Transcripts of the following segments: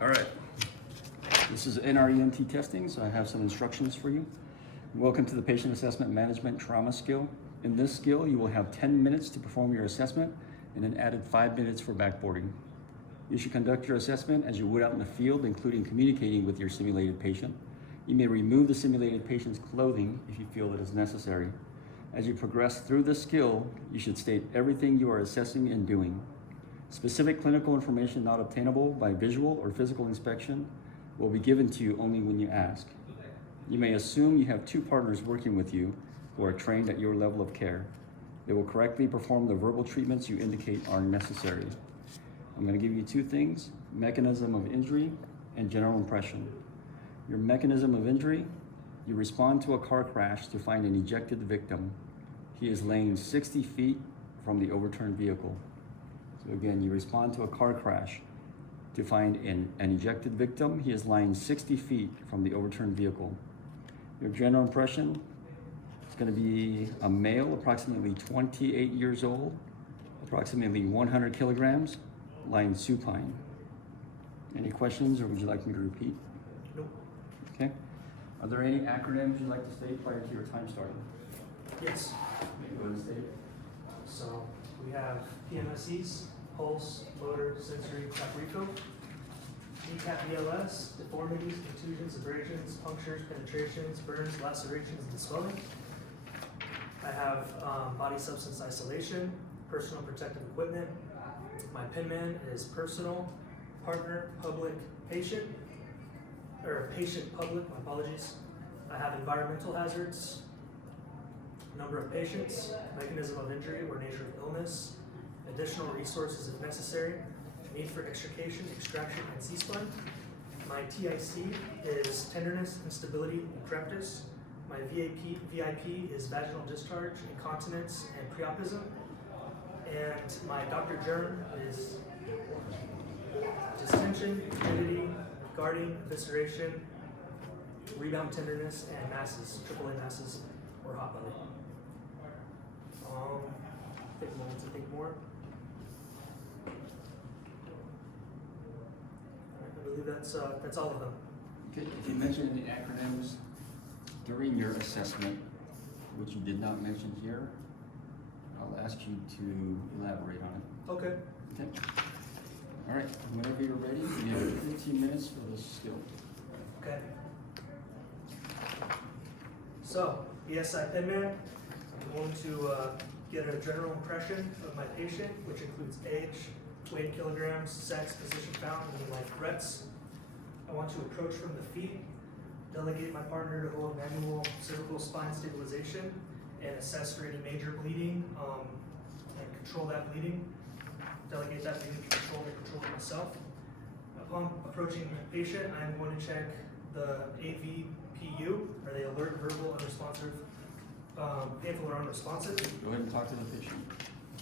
All right. This is NREMT testing, so I have some instructions for you. Welcome to the Patient Assessment Management Trauma skill. In this skill, you will have 10 minutes to perform your assessment and an added 5 minutes for backboarding. You should conduct your assessment as you would out in the field, including communicating with your simulated patient. You may remove the simulated patient's clothing if you feel it is necessary. As you progress through this skill, you should state everything you are assessing and doing. Specific clinical information not obtainable by visual or physical inspection will be given to you only when you ask. You may assume you have two partners working with you who are trained at your level of care. They will correctly perform the verbal treatments you indicate are necessary. I'm going to give you two things: mechanism of injury and general impression. Your mechanism of injury: you respond to a car crash to find an ejected victim. He is laying 60 feet from the overturned vehicle. So again, you respond to a car crash to find an ejected victim. He is lying 60 feet from the overturned vehicle. Your general impression is going to be a male, approximately 28 years old, approximately 100 kilograms, lying supine. Any questions, or would you like me to repeat? Nope. Okay. Are there any acronyms you'd like to state prior to your time starting? Yes. Go ahead and state. So we have PMSEs, pulse, motor, sensory, tap refill, kneecap BLS, deformities, contusions, abrasions, punctures, penetrations, burns, lacerations, and swelling. I have body substance isolation, personal protective equipment. My penman is personal, partner, public, patient, or patient, public, my apologies. I have environmental hazards, number of patients, mechanism of injury or nature of illness, additional resources if necessary, need for extrication, extraction, and C-spine. My TIC is tenderness, instability, and crepitus. My VIP is vaginal discharge, incontinence, and preopism. And my Dr. Germ is distension, rigidity, guarding, evisceration, rebound tenderness, and masses, AAA masses, or hot belly. Take a moment to think more. I believe that's all of them. Okay. If you mentioned any acronyms during your assessment, which you did not mention here, I'll ask you to elaborate on it. Okay. Okay. All right. Whenever you're ready, you have 15 minutes for this skill. Okay. So, ESI Penman, I'm going to get a general impression of my patient, which includes age, weight in kilograms, sex, position found, and life threats. I want to approach from the feet, delegate my partner to hold manual cervical spine stabilization, and assess for any major bleeding, and control that bleeding. Delegate that bleeding to control it myself. Upon approaching the patient, I am going to check the AVPU. Are they alert, verbal, unresponsive, painful, or unresponsive? Go ahead and talk to the patient.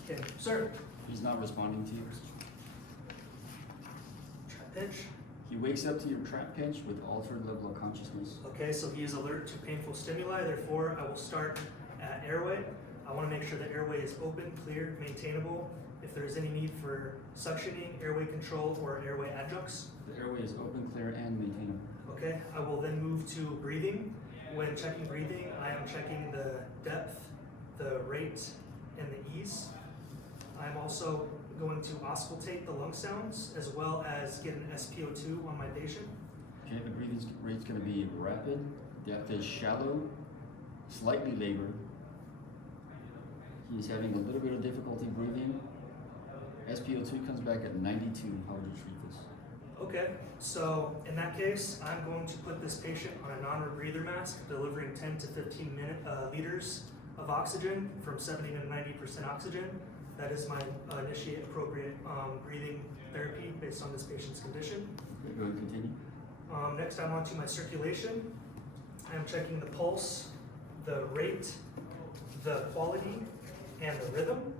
Okay, sir. He's not responding to you. Trap pinch. He wakes up to your trap pinch with altered level of consciousness. Okay, so he is alert to painful stimuli. Therefore, I will start at airway. I want to make sure the airway is open, clear, maintainable. If there is any need for suctioning, airway control, or airway adjuncts. The airway is open, clear, and maintainable. Okay, I will then move to breathing. When checking breathing, I am checking the depth, the rate, and the ease. I'm also going to auscultate the lung sounds as well as get an SpO2 on my patient. Okay, the breathing rate's going to be rapid, depth is shallow, slightly labored. He's having a little bit of difficulty breathing. SpO2 comes back at 92. How would you treat this? Okay, so in that case, I'm going to put this patient on a non-rebreather mask, delivering 10 to 15 liters of oxygen from 70 to 90% oxygen. That is my initiate appropriate breathing therapy based on this patient's condition. Okay, go ahead and continue. Next, I'm on to my circulation. I'm checking the pulse, the rate, the quality, and the rhythm.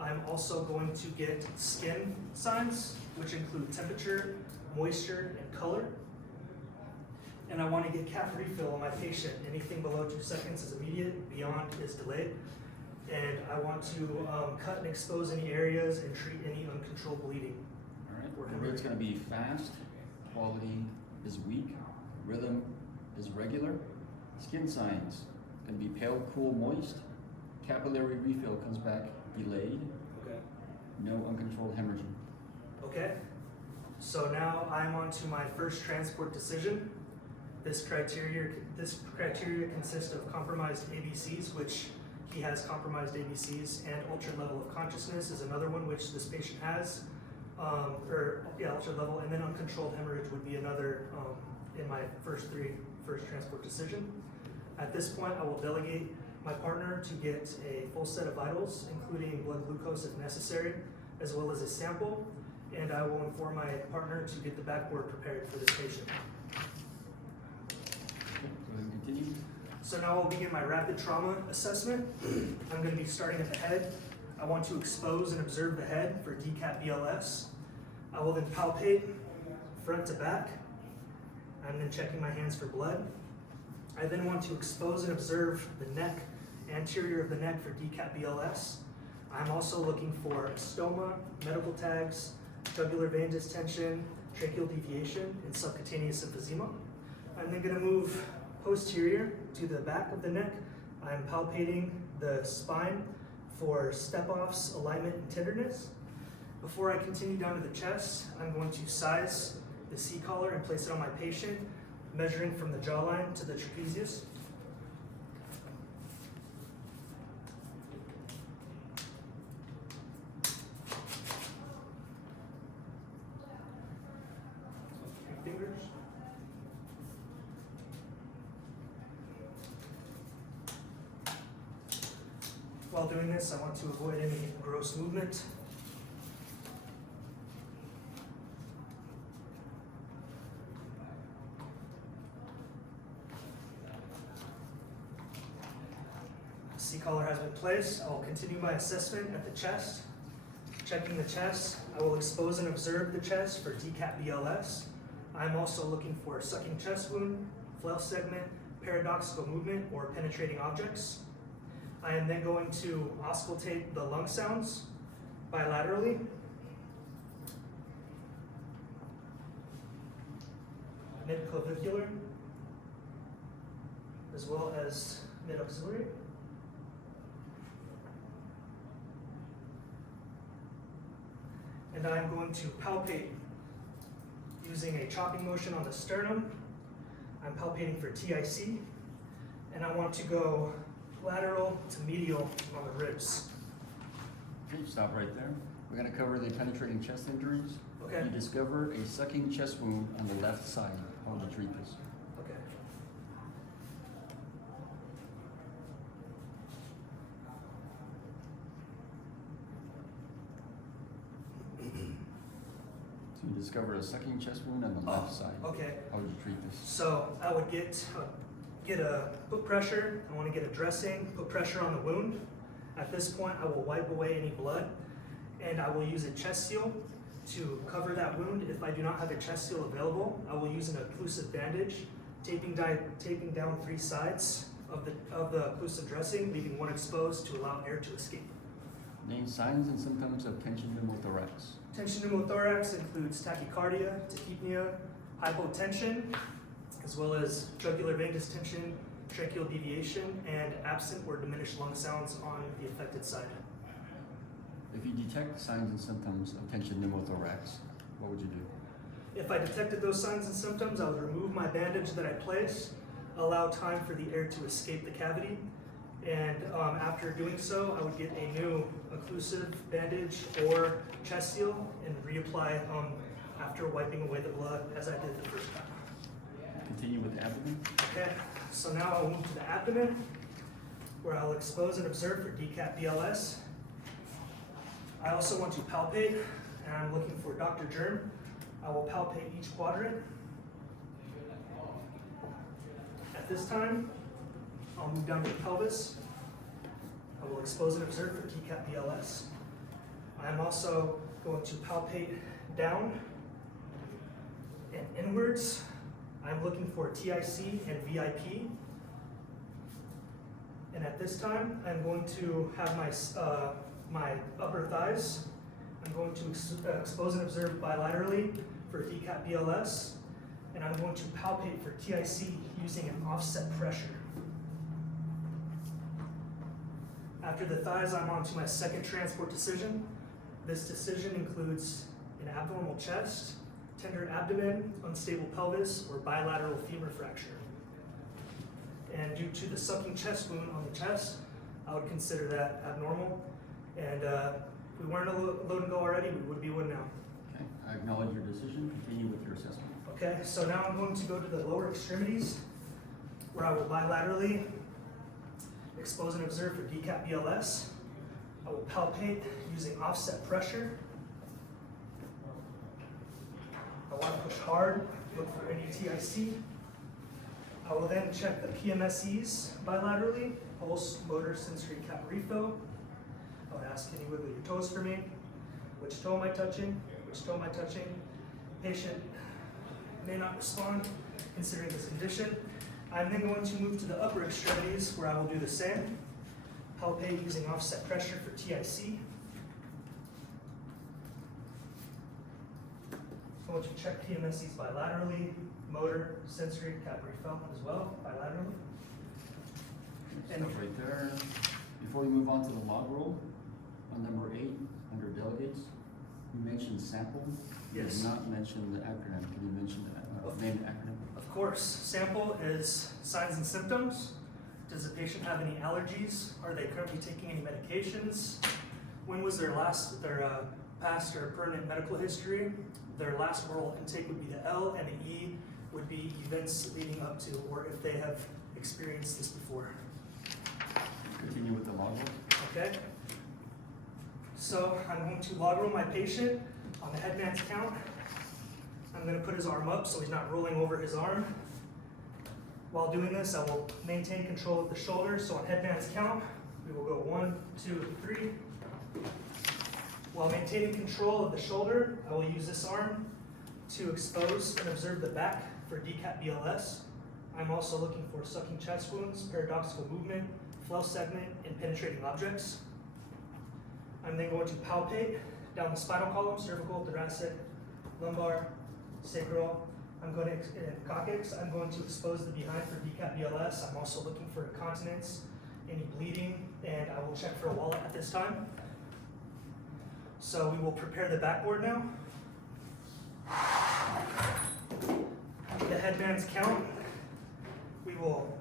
I'm also going to get skin signs, which include temperature, moisture, and color. And I want to get calf refill on my patient. Anything below 2 seconds is immediate, beyond is delayed. And I want to cut and expose any areas and treat any uncontrolled bleeding All right. or for The hemorrhage? rate's gonna be fast, quality is weak, rhythm is regular, skin signs gonna be pale, cool, moist, capillary refill comes back delayed, Okay. no uncontrolled hemorrhaging. Okay. So now I'm on to my first transport decision. This criteria consists of compromised ABCs, which he has compromised ABCs, and altered level of consciousness is another one which this patient has. Altered level, and then uncontrolled hemorrhage would be another in my first transport decision. At this point, I will delegate my partner to get a full set of vitals, including blood glucose if necessary, as well as a sample, and I will inform my partner to get the backboard prepared for this patient. Okay, go ahead and continue. So now I'll begin my rapid trauma assessment. I'm going to be starting at the head. I want to expose and observe the head for DCAT BLS. I will then palpate front to back. I'm then checking my hands for blood. I then want to expose and observe the neck, anterior of the neck for DCAT BLS. I'm also looking for stoma, medical tags, jugular vein distension, tracheal deviation, and subcutaneous emphysema. I'm then going to move posterior to the back of the neck. I'm palpating the spine for step-offs, alignment, and tenderness. Before I continue down to the chest, I'm going to size the C-collar and place it on my patient, measuring from the jawline to the trapezius. Fingers. While doing this, I want to avoid any gross movement. C-collar has been placed. I will continue my assessment at the chest. Checking the chest, I will expose and observe the chest for DCAT BLS. I'm also looking for a sucking chest wound, flail segment, paradoxical movement, or penetrating objects. I am then going to auscultate the lung sounds bilaterally. Mid-clavicular, as well as mid-auxiliary. And I'm going to palpate using a chopping motion on the sternum. I'm palpating for TIC, and I want to go lateral to medial on the ribs. Okay, stop right there. We're gonna cover the penetrating chest injuries. Okay. You discover a sucking chest wound on the left side. How would you treat this? Okay. So you discover a sucking chest wound on the left side. Okay. How would you treat this? So I would put pressure. I want to get a dressing, put pressure on the wound. At this point, I will wipe away any blood, and I will use a chest seal to cover that wound. If I do not have a chest seal available, I will use an occlusive bandage, taping down 3 sides of the occlusive dressing, leaving one exposed to allow air to escape. Name signs and symptoms of tension pneumothorax. Tension pneumothorax includes tachycardia, tachypnea, hypotension, as well as jugular vein distension, tracheal deviation, and absent or diminished lung sounds on the affected side. If you detect signs and symptoms of tension pneumothorax, what would you do? If I detected those signs and symptoms, I would remove my bandage that I placed, allow time for the air to escape the cavity, and after doing so, I would get a new occlusive bandage or chest seal and reapply after wiping away the blood as I did the first time. Continue with the abdomen. Okay, so now I'll move to the abdomen, where I'll expose and observe for DCAT BLS. I also want to palpate, and I'm looking for Dr. Germ. I will palpate each quadrant. At this time, I'll move down to the pelvis. I will expose and observe for DCAT BLS. I'm also going to palpate down and inwards. I'm looking for TIC and VIP. And at this time, I'm going to have my upper thighs. I'm going to expose and observe bilaterally for decap BLS, and I'm going to palpate for TIC using an offset pressure. After the thighs, I'm on to my second transport decision. This decision includes an abnormal chest, tender abdomen, unstable pelvis, or bilateral femur fracture. And due to the sucking chest wound on the chest, I would consider that abnormal. And if we weren't a load and go already, we would be one now. Okay, I acknowledge your decision. Continue with your assessment. Okay, so now I'm going to go to the lower extremities, where I will bilaterally expose and observe for decap BLS. I will palpate using offset pressure. I want to push hard, look for any TIC. I will then check the PMSEs bilaterally, pulse, motor, sensory, cap refill. I would ask, can you wiggle your toes for me? Which toe am I touching? Which toe am I touching? Patient may not respond considering this condition. I'm then going to move to the upper extremities where I will do the same. Palpate using offset pressure for TIC. I want to check PMSEs bilaterally, motor, sensory, cap refill as well, bilaterally. And right there. Before we move on to the log roll, on number 8, under delegates, you mentioned sample. You Yes. did not mention the acronym. Can you mention the name the acronym? Of course, sample is signs and symptoms. Does the patient have any allergies? Are they currently taking any medications? When was their past or permanent medical history? Their last oral intake would be the L, and the E would be events leading up to, or if they have experienced this before. Continue with the log roll. Okay? So I'm going to log roll my patient on the headman's count. I'm going to put his arm up so he's not rolling over his arm. While doing this, I will maintain control of the shoulder. So on headman's count, we will go 1, 2, 3. While maintaining control of the shoulder, I will use this arm to expose and observe the back for decap BLS. I'm also looking for sucking chest wounds, paradoxical movement, flow segment, and penetrating objects. I'm then going to palpate down the spinal column, cervical, thoracic, lumbar, sacral. I'm going to, in coccyx, I'm going to expose the behind for decap BLS. I'm also looking for incontinence, any bleeding, and I will check for a wallet at this time. So we will prepare the backboard now. The headman's count, we will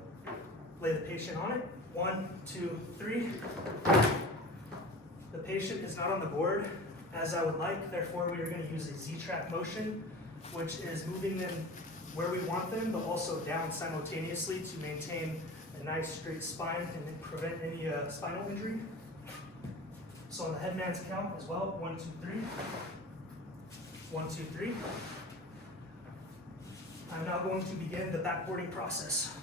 lay the patient on it. 1, 2, 3. The patient is not on the board as I would like, therefore we are going to use a Z-track motion, which is moving them where we want them, but also down simultaneously to maintain a nice straight spine and prevent any spinal injury. So on the headman's count as well, 1, 2, 3. 1, 2, 3. I'm now going to begin the backboarding process.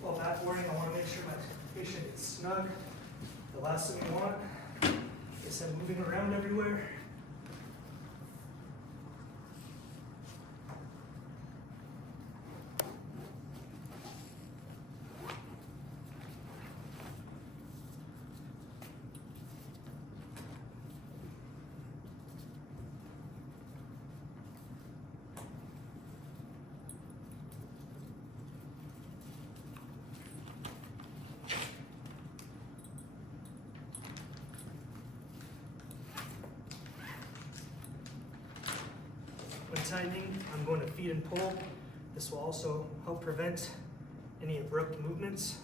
While backboarding, I want to make sure my patient is snug. The last thing we want is him moving around everywhere. When tightening, I'm going to feed and pull. This will also help prevent any abrupt movements.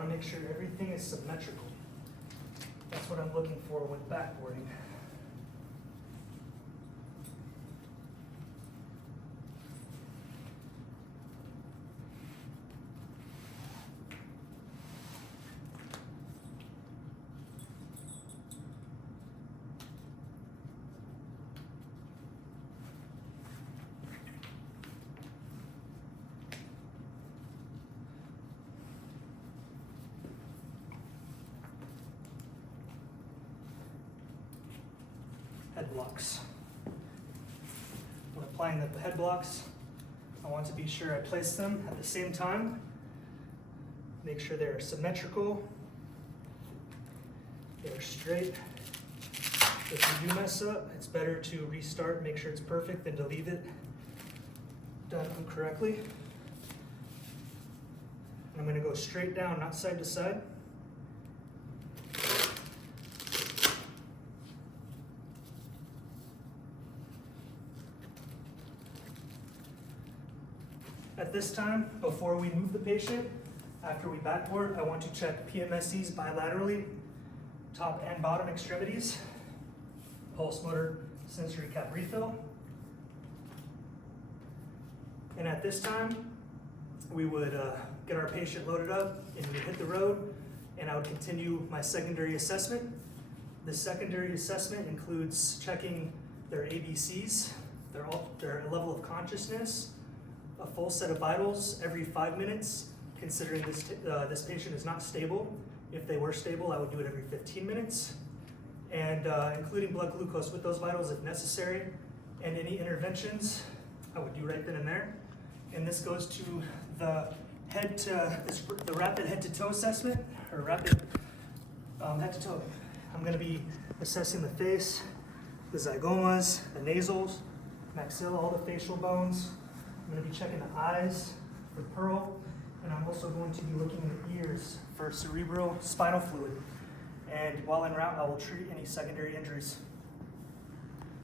want to make sure everything is symmetrical. That's what I'm looking for with backboarding. Head blocks. When applying the head blocks, I want to be sure I place them at the same time. Make sure they're symmetrical, they're straight. If you do mess up, it's better to restart and make sure it's perfect than to leave it done incorrectly. I'm going to go straight down, not side to side. At this time, before we move the patient, after we backboard, I want to check PMSEs bilaterally, top and bottom extremities, pulse motor sensory cap refill. And at this time, we would get our patient loaded up and we hit the road, and I would continue my secondary assessment. The secondary assessment includes checking their ABCs, their level of consciousness, a full set of vitals every 5 minutes, considering this patient is not stable. If they were stable, I would do it every 15 minutes. And including blood glucose with those vitals if necessary, and any interventions, I would do right then and there. And this goes to the rapid head to toe assessment, or rapid head to toe. I'm gonna be assessing the face, the zygomas, the nasals, maxilla, all the facial bones. I'm going to be checking the eyes for pearl, and I'm also going to be looking at the ears for cerebral spinal fluid. And while en route, I will treat any secondary injuries.